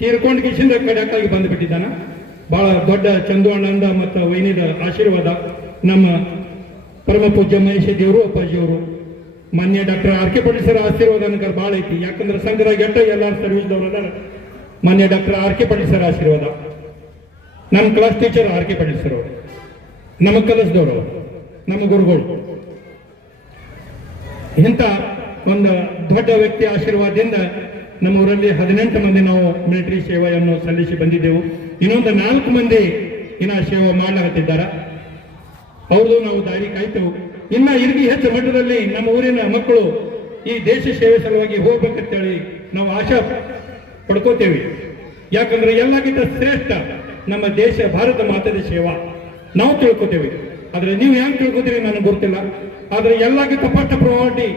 ತೀರ್ಕೊಂಡು ಕಿಶಿಂದ ಕಡೆಯಕ್ಕಾಗಿ ಬಂದುಬಿಟ್ಟಿದ್ದಾನ. ಬಹಳ ದೊಡ್ಡ ಚಂದು ಅಣ್ಣಂದ ಮತ್ತು ವೈನಿದ ಆಶೀರ್ವಾದ, ನಮ್ಮ ಪರಮ ಪೂಜ್ಯ ಮಹೇಶ ದೇವರು ಅಪ್ಪಾಜಿಯವರು, ಮಾನ್ಯ ಡಾಕ್ಟರ್ RK ಪಾಟೀಲ್ ಸರ್ ಆಶೀರ್ವಾದ ನನಗೆ ಭಾಳ ಐತಿ. ಯಾಕಂದ್ರೆ ಸಂಘದಾಗ ಎಟ್ಟ ಎಲ್ಲಾರು ಸರ್ವಿಸ್ದವ್ರು ಅದಾರ. ಮಾನ್ಯ ಡಾಕ್ಟರ್ RK ಪಾಟೀಲ್ ಸರ್ ಆಶೀರ್ವಾದ, ನಮ್ಮ class teacher RK Patil sir ಅವರು, ನಮಗೆ ಕಲಿಸಿದವರು, ನಮ್ಮ ಗುರುಗಳು. ಇಂಥ ಒಂದು ದೊಡ್ಡ ವ್ಯಕ್ತಿ ಆಶೀರ್ವಾದದಿಂದ ನಮ್ಮ ಊರಲ್ಲಿ 18 ಮಂದಿ ನಾವು ಮಿಲಿಟರಿ ಸೇವೆಯನ್ನು ಸಲ್ಲಿಸಿ ಬಂದಿದ್ದೆವು. ಇನ್ನೊಂದು 4 ಮಂದಿ ಸೇವೆ ಮಾಡಲಾಗುತ್ತಿದ್ದಾರೆ. ಅವ್ರದ್ದು ನಾವು ದಾರಿ ಕಾಯ್ತೇವೆ. ಇನ್ನ ಇರ್ಗಿ ಹೆಚ್ಚು ಮಟ್ಟದಲ್ಲಿ ನಮ್ಮ ಊರಿನ ಮಕ್ಕಳು ಈ ದೇಶ ಸೇವೆ ಸಲುವಾಗಿ ಹೋಗ್ಬೇಕಂತೇಳಿ ನಾವು ಆಶಾ ಪಡ್ಕೋತೇವೆ. ಯಾಕಂದ್ರೆ ಎಲ್ಲಕ್ಕಿಂತ ಶ್ರೇಷ್ಠ ನಮ್ಮ ದೇಶ ಭಾರತ ಮಾತೆಯ ಸೇವಾ ನಾವು ತಿಳ್ಕೊತೇವೆ. ಆದ್ರೆ ನೀವು ಹೆಂಗ್ ತಿಳ್ಕೊತೀರಿ ನನಗೆ ಗೊತ್ತಿಲ್ಲ. ಆದ್ರೆ ಎಲ್ಲಕ್ಕಿಂತ ಫಸ್ಟ್ ಪ್ರಯಾರಿಟಿ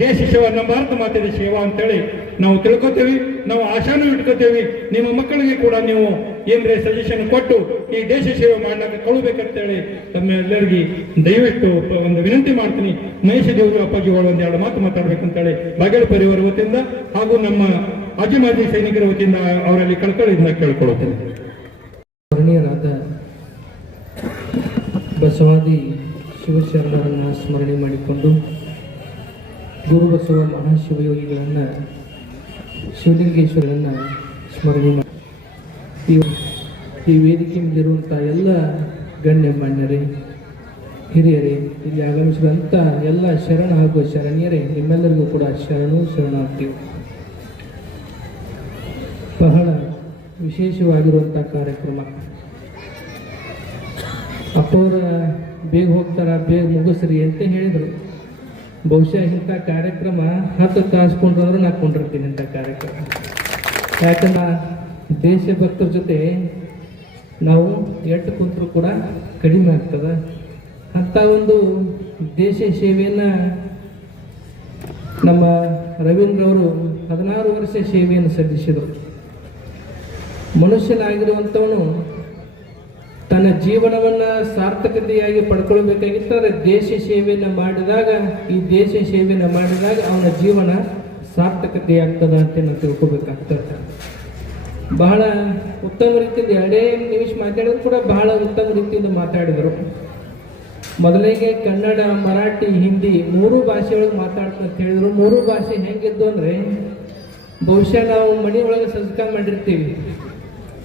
ದೇಶ ಸೇವಾ, ನಮ್ಮ ಭಾರತ ಮಾತೆಯ ಸೇವಾ ಅಂತೇಳಿ ನಾವು ತಿಳ್ಕೊತೇವೆ. ನಾವು ಆಶಾನು ಇಟ್ಕೋತೇವೆ. ನಿಮ್ಮ ಮಕ್ಕಳಿಗೆ ಕೂಡ ನೀವು ಏನ್ರೆ ಸಜೆಷನ್ ಕೊಟ್ಟು ಈ ದೇಶ ಸೇವೆ ಮಾಡ್ಲಿಕ್ಕೆ ಕಳ್ಬೇಕಂತೇಳಿ ತಮ್ಮೆಲ್ಲರಿಗೆ ದಯವಿಟ್ಟು ಒಂದು ವಿನಂತಿ ಮಾಡ್ತೀನಿ. ಮಹೇಶ ದೇವರು ಅಪ್ಪಾಜಿಗಳು ಒಂದೆರಡು ಮಾತು ಮಾತಾಡ್ಬೇಕಂತೇಳಿ ಬಾಗೇಳು ಪರಿವಾರ ವತಿಯಿಂದ ಹಾಗೂ ನಮ್ಮ ಮಾಜಿ ಸೈನಿಕರ ವತಿಯಿಂದ ಅವರಲ್ಲಿ ಕಳ್ಕೊಳ್ಳೋದನ್ನ ಕೇಳ್ಕೊಳ್ಳುತ್ತೇನೆ. ಸ್ಮರಣೀಯರಾದ ಬಸವಾದಿ ಶಿವಶರಣರನ್ನು ಸ್ಮರಣೆ ಮಾಡಿಕೊಂಡು ಗುರು ಬಸವ ಮಹಾಶಿವಯೋಗಿಗಳನ್ನು, ಶಿವಲಿಂಗೇಶ್ವರರನ್ನು ಸ್ಮರಣೆ ಮಾಡಿ ಈ ವೇದಿಕೆ ಮೇಲಿರುವಂಥ ಎಲ್ಲ ಗಣ್ಯ ಮಾನ್ಯರೇ, ಹಿರಿಯರೇ, ಇಲ್ಲಿ ಆಗಮಿಸಿದಂಥ ಎಲ್ಲ ಶರಣ ಹಾಗೂ ಶರಣ್ಯರೇ, ನಿಮ್ಮೆಲ್ಲರಿಗೂ ಕೂಡ ಶರಣಾರ್ಥಿ. ಬಹಳ ವಿಶೇಷವಾಗಿರುವಂಥ ಕಾರ್ಯಕ್ರಮ. ಅಪ್ಪವರ ಬೇಗ ಹೋಗ್ತಾರ, ಬೇಗ ಮುಗಿಸ್ರಿ ಅಂತ ಹೇಳಿದರು. ಬಹುಶಃ ಇಂಥ ಕಾರ್ಯಕ್ರಮ 10 ತಾಸು ಕೊಂಡ್ರಂದ್ರೆ ನಾ ಕೊಂಡಿರ್ತೀನಿ ಇಂಥ ಕಾರ್ಯಕ್ರಮ. ಯಾಕಂದ್ರೆ ದೇಶಭಕ್ತರ ಜೊತೆ ನಾವು ಎಷ್ಟು ಕುಂತರೂ ಕೂಡ ಕಡಿಮೆ ಆಗ್ತದೆ. ಅಂಥ ಒಂದು ದೇಶ ಸೇವೆಯನ್ನು ನಮ್ಮ ರವೀಂದ್ರವರು 16 ವರ್ಷ ಸೇವೆಯನ್ನು ಸಲ್ಲಿಸಿದರು. ಮನುಷ್ಯನಾಗಿರುವಂಥವನು ತನ್ನ ಜೀವನವನ್ನು ಸಾರ್ಥಕತೆಯಾಗಿ ಪಡ್ಕೊಳ್ಬೇಕಾಗಿತ್ತು. ದೇಶ ಸೇವೆಯನ್ನು ಮಾಡಿದಾಗ, ಈ ದೇಶ ಸೇವೆಯನ್ನು ಮಾಡಿದಾಗ ಅವನ ಜೀವನ ಸಾರ್ಥಕತೆಯಾಗ್ತದೆ ಅಂತ ನಾವು ತಿಳ್ಕೊಬೇಕಾಗ್ತದೆ. ಬಹಳ ಉತ್ತಮ ರೀತಿಯಿಂದ 2 ನಿಮಿಷ ಮಾತಾಡೋದು ಕೂಡ ಬಹಳ ಉತ್ತಮ ರೀತಿಯಿಂದ ಮಾತಾಡಿದರು. ಮೊದಲಿಗೆ ಕನ್ನಡ, ಮರಾಠಿ, ಹಿಂದಿ 3 ಭಾಷೆಯೊಳಗೆ ಮಾತಾಡ್ತಂತ ಹೇಳಿದ್ರು. 3 ಭಾಷೆ ಹೆಂಗಿದ್ದು ಅಂದರೆ, ಬಹುಶಃ ನಾವು ಮನೆಯೊಳಗೆ ಸಜ್ಕ ಮಾಡಿರ್ತೀವಿ.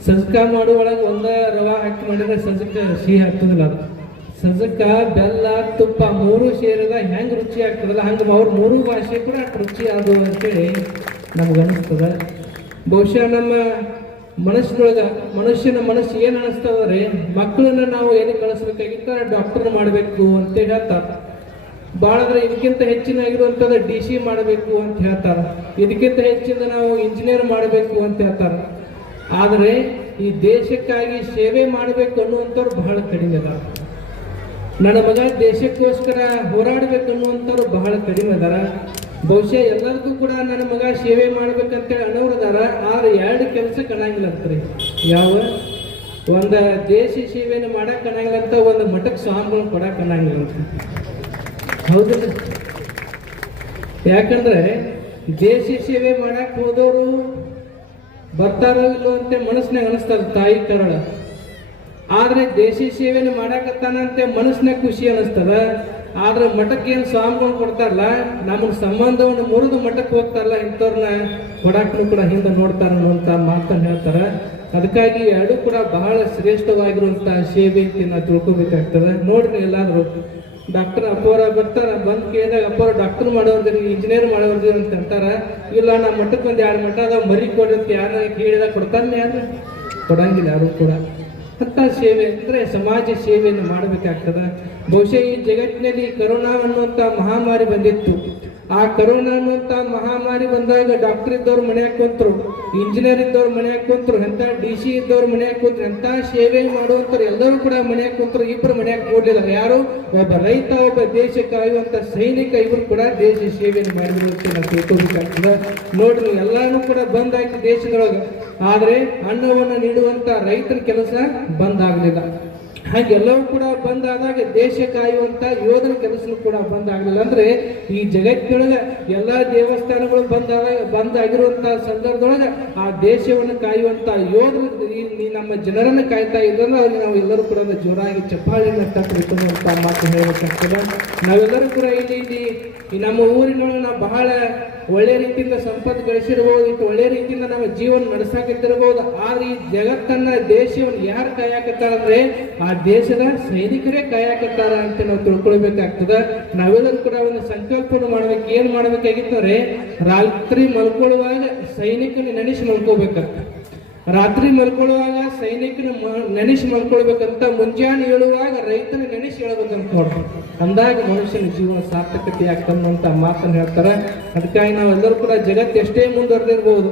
ಸಜ್ಕ ಮಾಡೋ ಒಳಗೆ ಒಂದೇ ರವಾ ಹಾಕಿ ಮಾಡಿದ್ರೆ ಸಜ್ಕ ಸಿಹಿ ಆಗ್ತದಿಲ್ಲ. ಅದು ಸಜ್ಕ, ಬೆಲ್ಲ, ತುಪ್ಪ 3 ಸೇರಿದ ಹೆಂಗೆ ರುಚಿ ಆಗ್ತದಲ್ಲ, ಹಂಗೆ ಅವ್ರ 3 ಭಾಷೆ ಕೂಡ ರುಚಿ ಆದವು ಅಂತೇಳಿ ನಮ್ಗೆ ಅನಿಸ್ತದೆ. ಬಹುಶಃ ನಮ್ಮ ಮನಸ್ಸಿನೊಳಗೆ ಮನುಷ್ಯನ ಮನಸ್ಸು ಏನು ಅನಿಸ್ತದಂದ್ರೆ, ಮಕ್ಕಳನ್ನ ನಾವು ಏನು ಕಳಿಸ್ಬೇಕಾಗಿತ್ತು, ಡಾಕ್ಟರ್ ಮಾಡಬೇಕು ಅಂತ ಹೇಳ್ತಾರೆ. ಬಾಳದ್ರೆ ಇದಕ್ಕಿಂತ ಹೆಚ್ಚಿನಾಗಿರುವಂಥದ್ದು DC ಮಾಡಬೇಕು ಅಂತ ಹೇಳ್ತಾರೆ, ಇದಕ್ಕಿಂತ ಹೆಚ್ಚಿನ ನಾವು ಇಂಜಿನಿಯರ್ ಮಾಡಬೇಕು ಅಂತ ಹೇಳ್ತಾರೆ. ಆದರೆ ಈ ದೇಶಕ್ಕಾಗಿ ಸೇವೆ ಮಾಡಬೇಕು ಅನ್ನುವಂಥವ್ರು ಬಹಳ ಕಡಿಮೆ ಅದಾರ. ನನ್ನ ಮಗ ದೇಶಕ್ಕೋಸ್ಕರ ಹೋರಾಡಬೇಕು ಅನ್ನುವಂಥವ್ರು ಬಹಳ ಕಡಿಮೆ ಅದಾರ. ಬಹುಶಃ ಎಲ್ಲರಿಗೂ ಕೂಡ ನನ್ನ ಮಗ ಸೇವೆ ಮಾಡ್ಬೇಕಂತೇಳಿ ಅನ್ನೋರು ಅದಾರ. ಆದ್ರೆ 2 ಕೆಲಸ ಕಾಣಂಗಿಲ್ಲ ಅಂತ್ರಿ. ಯಾವ ಒಂದು ದೇಶ ಸೇವೆಯನ್ನು ಮಾಡಕ್ ಕಾಣಂಗಿಲ್ಲ ಅಂತ, ಒಂದು ಮಠಕ್ಕೆ ಸ್ವಾಮಿಗಳನ್ನ ಕೊಡಕ್ ಕಾಣಂಗಿಲ್ಲ ಅಂತ. ಹೌದಿಲ್ಲ? ಯಾಕಂದ್ರೆ ದೇಶ ಸೇವೆ ಮಾಡಕ್ ಹೋದವರು ಬರ್ತಾರೋ ಇಲ್ಲೋ ಅಂತ ಮನಸ್ಸಿನಾಗ ಅನಿಸ್ತದ ತಾಯಿ ಕರಳ. ಆದ್ರೆ ದೇಶ ಸೇವೆಯನ್ನು ಮಾಡಾಕತ್ತಾನಂತೆ ಮನಸ್ಸಿನಾಗ ಖುಷಿ ಅನಿಸ್ತದ. ಆದ್ರೆ ಮಠಕ್ಕೆ ಏನು ಸ್ವಾಮಿಗಳು ಕೊಡ್ತಾರಲ್ಲ, ನಮಗೆ ಸಂಬಂಧವನ್ನು ಮುರಿದು ಮಠಕ್ಕೆ ಹೋಗ್ತಾರಲ್ಲ, ಇಂಥವ್ರನ್ನ ಕೊಡಾಕನು ಕೂಡ ಹಿಂದೆ ನೋಡ್ತಾರ ಅನ್ನುವಂಥ ಮಾತನ್ನು ಹೇಳ್ತಾರ. ಅದಕ್ಕಾಗಿ 2 ಕೂಡ ಬಹಳ ಶ್ರೇಷ್ಠವಾಗಿರುವಂಥ ಸೇವೆ ಅಂತ ನಾವು ತಿಳ್ಕೊಬೇಕಾಗ್ತದೆ. ನೋಡ್ರಿ, ಎಲ್ಲಾದ್ರು ಡಾಕ್ಟರ್ ಅಪ್ಪವರ ಬರ್ತಾರ, ಬಂದು ಕೇಳಿದಾಗ ಅಪ್ಪವ್ರ ಡಾಕ್ಟರ್ ಮಾಡೋರ್ದಿರಿ, ಇಂಜಿನಿಯರ್ ಮಾಡೋರ್ದಿರಿ ಅಂತ ಅಂತಾರ. ಇಲ್ಲ ನಮ್ಮ ಮಠಕ್ಕೆ ಒಂದು 2 ಮಠ ಅದಾವ, ಮರಿ ಕೊಡಿರುತ್ತೆ, ಯಾರ ಕೇಳಿದಾಗ ಕೊಡ್ತಾನೆ, ಯಾರು ಕೊಡಂಗಿಲ್ಲ ಯಾರು ಕೂಡ. ಅಂತ ಸೇವೆ ಅಂದರೆ ಸಮಾಜ ಸೇವೆಯನ್ನು ಮಾಡಬೇಕಾಗ್ತದೆ. ಬಹುಶಃ ಈ ಜಗತ್ತಿನಲ್ಲಿ ಕರೋನಾ ಅನ್ನುವಂಥ ಮಹಾಮಾರಿ ಬಂದಿತ್ತು. ಆ ಕರೋನಾ ಅನ್ನುವಂಥ ಮಹಾಮಾರಿ ಬಂದಾಗ ಡಾಕ್ಟರ್ ಇದ್ದವ್ರು ಮನೆಯಾಗ ಕುಂತರು, ಇಂಜಿನಿಯರ್ ಇದ್ದವ್ರು ಮನೆಯಾಗ ಕುಂತರು, ಎಂಥ DC ಇದ್ದವ್ರು ಮನೆಯಾಗ ಕುಂತರು, ಎಂಥ ಸೇವೆ ಮಾಡುವಂಥವ್ರು ಎಲ್ಲರೂ ಕೂಡ ಮನೆಯಾಗ ಕುಂತರು. ಇಬ್ಬರು ಮನೆಯಾಗ ಕೂಡಲಿಲ್ಲ. ಯಾರು? ಒಬ್ಬ ರೈತ, ಒಬ್ಬ ದೇಶ ಕಾಯುವಂಥ ಸೈನಿಕ, ಇವರು ಕೂಡ ದೇಶ ಸೇವೆಯನ್ನು ಮಾಡಿದ್ರು ಅಂತ ನಾವು ತಿಳ್ಕೊಬೇಕಾಗ್ತದೆ. ನೋಡ್ರಿ, ಎಲ್ಲಾನು ಕೂಡ ಬಂದಾಯ್ತು ದೇಶದೊಳಗೆ, ಆದರೆ ಅನ್ನವನ್ನು ನೀಡುವಂಥ ರೈತರ ಕೆಲಸ ಬಂದಾಗಲಿಲ್ಲ. ಹಾಗೆಲ್ಲವೂ ಕೂಡ ಬಂದಾದಾಗ ದೇಶ ಕಾಯುವಂತ ಯೋಧನ ಕೆಲಸನೂ ಕೂಡ ಬಂದಾಗಲಿಲ್ಲ. ಅಂದ್ರೆ ಈ ಜಗತ್ತಿನೊಳಗೆ ಎಲ್ಲಾ ದೇವಸ್ಥಾನಗಳು ಬಂದಾಗಿರುವಂತಹ ಸಂದರ್ಭದೊಳಗೆ ಆ ದೇಶವನ್ನು ಕಾಯುವಂತ ಯೋಧರು ನಮ್ಮ ಜನರನ್ನು ಕಾಯ್ತಾ ಇದ್ರಲ್ಲ, ಅವ್ರಿಗೆ ನಾವು ಎಲ್ಲರೂ ಕೂಡ ಜೋರಾಗಿ ಚಪ್ಪಾಳೆಯನ್ನು ತಟ್ಟಬೇಕು ಅಂತ ಮಾತು ಹೇಳಬೇಕಾಗ್ತದೆ. ನಾವೆಲ್ಲರೂ ಕೂಡ ಇಲ್ಲಿ ನಮ್ಮ ಊರಿನೊಳಗೆ ನಾವು ಬಹಳ ಒಳ್ಳೆ ರೀತಿಯಿಂದ ಸಂಪತ್ತು ಗಳಿಸಿರ್ಬೋದು, ಇಟ್ಟು ಒಳ್ಳೆ ರೀತಿಯಿಂದ ನಮ್ಮ ಜೀವನ ನಡೆಸಾಕತ್ತಿರ್ಬೋದು. ಆದ್ರೆ ಈ ಜಗತ್ತನ್ನ ದೇಶವನ್ನು ಯಾರು ಕಾಯಾಕತ್ತಾರಂದ್ರೆ ಆ ದೇಶದ ಸೈನಿಕರೇ ಕಾಯಾಕತ್ತಾರ ಅಂತ ನಾವು ತಿಳ್ಕೊಳ್ಬೇಕಾಗ್ತದೆ. ನಾವೆಲ್ಲರೂ ಕೂಡ ಒಂದು ಸಂಕಲ್ಪವನ್ನು ಮಾಡ್ಬೇಕು. ಏನ್ ಮಾಡ್ಬೇಕಾಗಿತ್ತಂದ್ರೆ, ರಾತ್ರಿ ಮಲ್ಕೊಳ್ಳುವಾಗ ಸೈನಿಕನ ನೆನೆಸಿ ಮಲ್ಕೋಬೇಕ. ರಾತ್ರಿ ಮಲ್ಕೊಳ್ಳುವಾಗ ಸೈನಿಕನ ನೆನೆಸಿ ಮಲ್ಕೊಳ್ಬೇಕಂತ, ಮುಂಜಾನೆ ಹೇಳುವಾಗ ರೈತನ ನೆನೆಸಿ ಹೇಳ್ಬೇಕಂತ ನೋಡ್ರಿ. ಅಂದಾಗ ಮನುಷ್ಯನ ಜೀವನ ಸಾರ್ಥಕತೆ ಆಗ್ತಂತ ಮಾತನ್ನು ಹೇಳ್ತಾರೆ. ಅದಕ್ಕಾಗಿ ನಾವೆಲ್ಲರೂ ಕೂಡ ಜಗತ್ತು ಎಷ್ಟೇ ಮುಂದುವರೆದಿರ್ಬೋದು,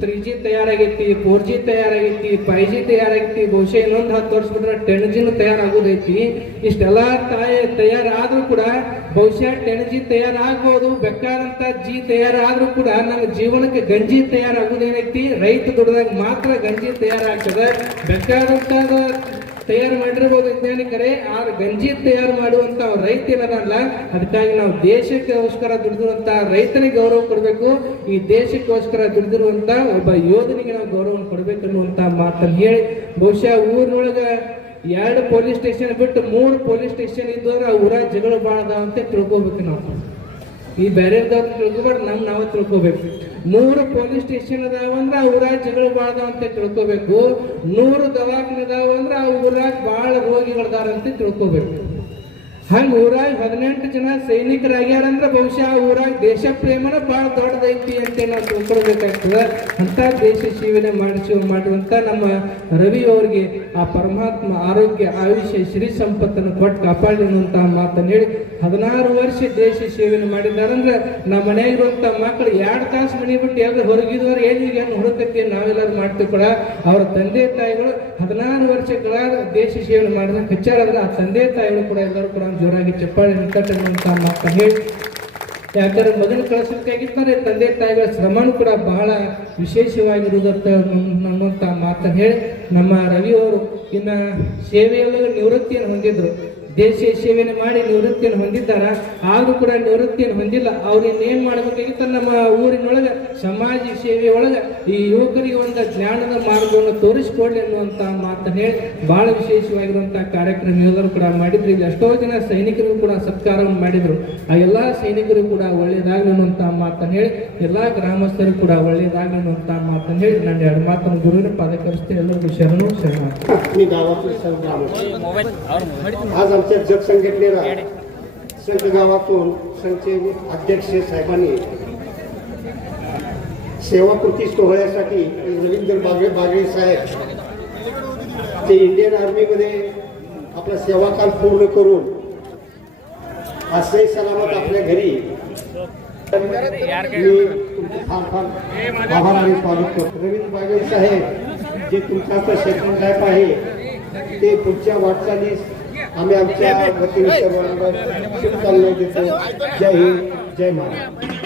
3G ತಯಾರಾಗೈತಿ, 4G ತಯಾರಾಗೈತಿ, 5G ತಯಾರಾಗೈತಿ, ಬಹುಶಃ ಇನ್ನೊಂದು 10 ವರ್ಷ ಬಿಟ್ರೆ 10G ತಯಾರಾಗೋದೈತಿ. ಇಷ್ಟೆಲ್ಲ ತಯಾರಾದ್ರೂ ಕೂಡ ಬಹುಶಃ 10G ತಯಾರಾಗ್ಬೋದು, ಬೇಕಾದಂತ G ತಯಾರಾದ್ರೂ ಕೂಡ ನಮ್ಮ ಜೀವನಕ್ಕೆ ಗಂಜಿ ತಯಾರಾಗೋದೇನೈತಿ, ರೈತ ದುಡ್ದಾಗ ಮಾತ್ರ ಗಂಜಿ ತಯಾರಾಗ್ತದೆ. ಬೇಕಾದಂತ ತಯಾರು ಮಾಡಿರ್ಬೋದು ವಿಜ್ಞಾನಿಕರೇ, ಆ ಗಂಜಿ ತಯಾರು ಮಾಡುವಂತ ರೈತ ಏನಲ್ಲ. ಅದಕ್ಕಾಗಿ ನಾವು ದೇಶಕ್ಕೋಸ್ಕರ ದುಡಿದಿರುವಂತ ರೈತನಿಗೆ ಗೌರವ ಕೊಡಬೇಕು, ಈ ದೇಶಕ್ಕೋಸ್ಕರ ದುಡಿದಿರುವಂತ ಒಬ್ಬ ಯೋಧನಿಗೆ ನಾವು ಗೌರವ ಕೊಡಬೇಕು ಅನ್ನುವಂತ ಮಾತನ್ನು ಹೇಳಿ, ಬಹುಶಃ ಊರಿನೊಳಗ 2 ಪೊಲೀಸ್ ಸ್ಟೇಷನ್ ಬಿಟ್ಟು 3 ಪೊಲೀಸ್ ಸ್ಟೇಷನ್ ಇದ್ದವ್ರು ಆ ಊರ ಜಗಳ ಬಾಳದ ಅಂತ ತಿಳ್ಕೊಬೇಕು. ನಾವು ಈ ಬೇರೆದವ್ರು ತಿಳ್ಕೊಬಾರ್ದು, ನಾವು ತಿಳ್ಕೊಬೇಕು. 3 ಪೊಲೀಸ್ ಸ್ಟೇಷನ್ ಅದಾವ ಅಂದ್ರೆ ಆ ಊರಾಗ ಜಗಳ ಬಾಳದ ಅಂತ ತಿಳ್ಕೊಬೇಕು. 100 ದವಾಖಾನೆ ಅದಾವ ಅಂದ್ರೆ ಆ ಊರಾಗ ಬಹಳ ರೋಗಿಗಳದಾರ ಅಂತ ತಿಳ್ಕೊಬೇಕು. ಹಂಗ ಊರಾಗ 18 ಜನ ಸೈನಿಕರಾಗ್ಯಾರಂದ್ರೆ ಬಹುಶಃ ಆ ಊರಾಗ ದೇಶ ಪ್ರೇಮನ ಬಹಳ ದೊಡ್ಡದೈತಿ ಅಂತ ನಾವು ತಿಳ್ಕೊಳ್ಬೇಕಾಗ್ತದೆ. ಅಂತ ದೇಶ ಸೇವೆನೆ ಮಾಡುವಂತ ನಮ್ಮ ರವಿ ಅವರಿಗೆ ಆ ಪರಮಾತ್ಮ ಆರೋಗ್ಯ, ಆಯುಷ್ಯ, ಶ್ರೀ ಸಂಪತ್ತನ್ನು ಕೊಟ್ಟು ಕಾಪಾಡಿ ಅನ್ನುವಂತಹ ಮಾತನ್ನು ಹೇಳಿ 16 ವರ್ಷ ದೇಶ ಸೇವೆಯನ್ನು ಮಾಡಿದ್ದಾರಂದ್ರೆ ನಮ್ಮ ಮನೆಯಾಗಿರುವಂತ ಮಕ್ಕಳು 2 ತಾಸು ಮನೆ ಬಿಟ್ಟು ಎಲ್ಲರೂ ಹೊರಗಿದವರು ಏನು ಹುಡುಕತ್ತಿ ನಾವೆಲ್ಲರೂ ಮಾಡ್ತೀವಿ ಕೂಡ. ಅವರ ತಂದೆ ತಾಯಿಗಳು 16 ವರ್ಷಗಳ ದೇಶ ಸೇವೆಯನ್ನು ಮಾಡಿದ ಕಚ್ಚಾರಂದ್ರೆ ಆ ತಂದೆ ತಾಯಿಗಳು ಕೂಡ ಎಲ್ಲರೂ ಕೂಡ ಜೋರಾಗಿ ಚಪ್ಪಾಳೆ ನಿಂತ ಮಾತನ್ನು ಹೇಳಿ, ಯಾಕಂದ್ರೆ ಮಗನ ಕಳಿಸಬೇಕಾಗಿದ್ದಾರೆ ತಂದೆ ತಾಯಿಗಳ ಶ್ರಮನೂ ಕೂಡ ಬಹಳ ವಿಶೇಷವಾಗಿರುವುದಂತ ಅನ್ನುವಂಥ ಮಾತನ್ನು ಹೇಳಿ, ನಮ್ಮ ರವಿಯವರು ಇನ್ನು ಸೇವೆಯೊಳಗೆ ನಿವೃತ್ತಿಯನ್ನು ಹೊಂದಿದ್ರು. ದೇಶ ಸೇವೆಯನ್ನು ಮಾಡಿ ನಿವೃತ್ತಿಯನ್ನು ಹೊಂದಿದ್ದಾರ. ಆದ್ರೂ ಕೂಡ ನಿವೃತ್ತಿಯನ್ನು ಹೊಂದಿಲ್ಲ. ಅವ್ರು ಇನ್ನೇನ್ ಮಾಡಬೇಕಾಗಿತ್ತ, ನಮ್ಮ ಊರಿನೊಳಗೆ ಸಮಾಜ ಸೇವೆ ಒಳಗೆ ಈ ಯುವಕರಿಗೆ ಒಂದು ಜ್ಞಾನದ ಮಾರ್ಗವನ್ನು ತೋರಿಸಿಕೊಳ್ಳಿ ಅನ್ನುವಂತ ಮಾತನ್ನು ಹೇಳಿ ಬಹಳ ವಿಶೇಷವಾಗಿರುವಂತಹ ಕಾರ್ಯಕ್ರಮ ಎಲ್ಲರೂ ಕೂಡ ಮಾಡಿದ್ರು. ಇಲ್ಲಿ ಎಷ್ಟೋ ಜನ ಸೈನಿಕರಿಗೂ ಕೂಡ ಸತ್ಕಾರವನ್ನು ಮಾಡಿದ್ರು. ಆ ಎಲ್ಲಾ ಸೈನಿಕರಿಗೂ ಕೂಡ ಒಳ್ಳೆಯದಾಗಲಿ ಅನ್ನುವಂತಹ ಮಾತನ್ನು ಹೇಳಿ, ಎಲ್ಲಾ ಗ್ರಾಮಸ್ಥರಿಗೂ ಕೂಡ ಒಳ್ಳೆಯದಾಗಲಿ ಅನ್ನುವಂತಹ मातन हे ನನ್ನ ಎರಡು ಮಾತನ್ನು ಗುರುವಿನ ಪಾದಕರಿಸ್ತೀನಿ. ಎಲ್ಲರಿಗೂ ಶರಣು ಶರಣಾರ್ಥी. मी गावातील संत आज आमच्या जग संघटनेला संत गावातून संघचे अध्यक्ष साहेबांनी सेवाकृती सोहळ्यासाठी रवींद्र बागळे साहेब ते इंडियन आर्मीमध्ये आपला सेवाकाल पूर्ण करून असे सलामत आपल्या घरी मी तुमचे फार फार आभार आणि स्वागत करतो. रवींद्र बागेल साहेब, जे तुमचा आता सेकंड टाईप आहे ते पुढच्या वाटचालीस आम्ही आमच्या वतीने सर्वांना शुभकामना देतो. जय हिंद, जय महाराष्ट्र.